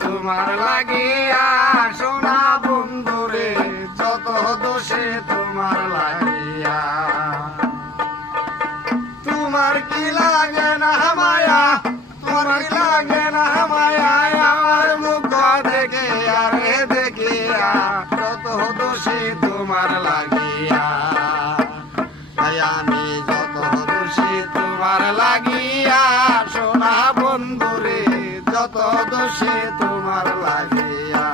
তোমার লাগিয়া সোনা বন্ধুরে যত দোষে তোমার লাগিয়া তোমার কি লাগে না মায়া তোমার কি লাগে না মায়া আমার মুখ দেখে আরে দেখিয়া যত দোষে তোমার লাগিয়া আমি যত দোষী তোমার লাগিয়া সোনা বন্ধুরে যত দোষী তোমার লাগিয়া